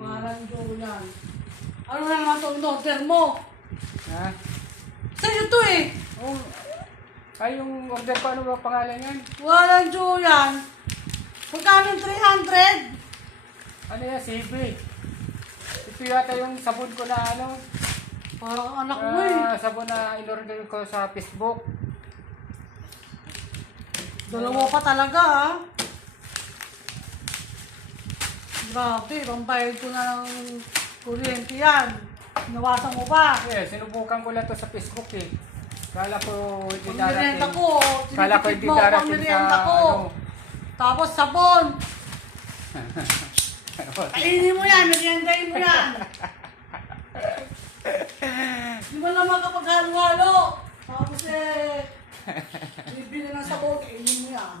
Walang Julian. Ano na naman itong order mo? Ha? Sa'yo to eh. Oh, ay, yung order ko, ano ba pangalan yan? Walang Julian. Magkano yung 300? Ano yan, CB? Ito yata yung sabon ko na ano. Parang anak mo eh. Sabon na in-order ko sa Facebook. Dalawa pa talaga ah. Grabe, pambayad ko na ng kuryente yan. Nawasan mo pa. Eh, sinubukan ko lang to sa Facebook eh. Kala ko hindi Pangmerienda darating. ko. Kala ko hindi Tinitip mo, darating pangmerienda sa ko. ano. Tapos sabon. Kainin mo yan, meriendahin mo yan. Di ba naman kapag halo-halo? Tapos bibili ng sabon, kainin mo yan.